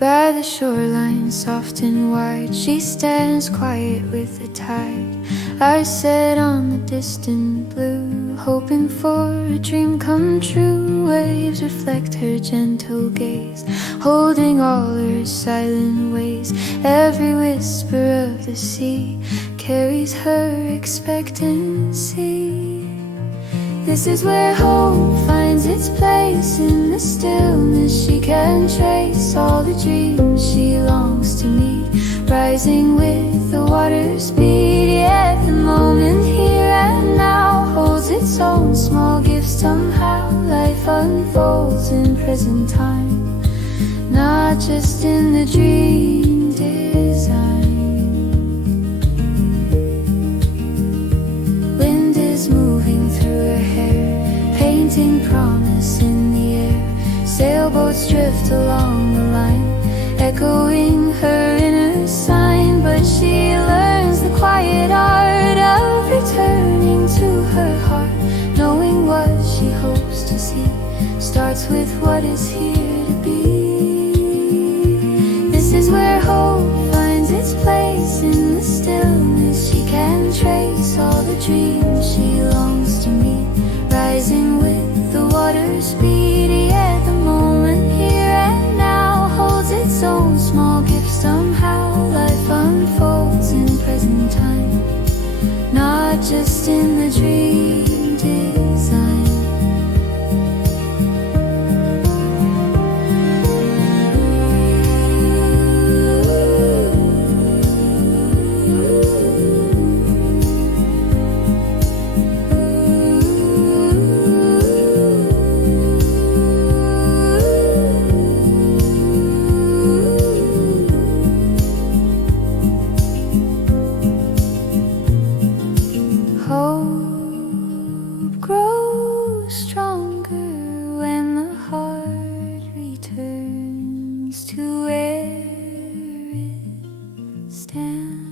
By the shoreline, soft and wide, she stands quiet with the tide. I sit on the distant blue, hoping for a dream come true. Waves reflect her gentle gaze, holding all her silent ways. Every whisper of the sea carries her expectancy. This is where hope finds its place. In the stillness she can trace all the dreams she longs to meet, rising with the water's speed. Yet the moment here and now holds its own small gift. Somehow life unfolds in present time, not just in the dream design. Wind is moving through her hair, painting promise in the air. Sailboats drift along the line, echoing her inner sign. But she learns the quiet art of returning to her heart, knowing what she hopes to see starts with what is here to be. This is where hope finds its place. In the stillness she can trace all the dreams she longs to meet, rising with the water's speed. Yet the moment here and now holds its own small gift. Somehow life unfolds in present time, not just in the dream design. Hope grows stronger when the heart returns to where it stands.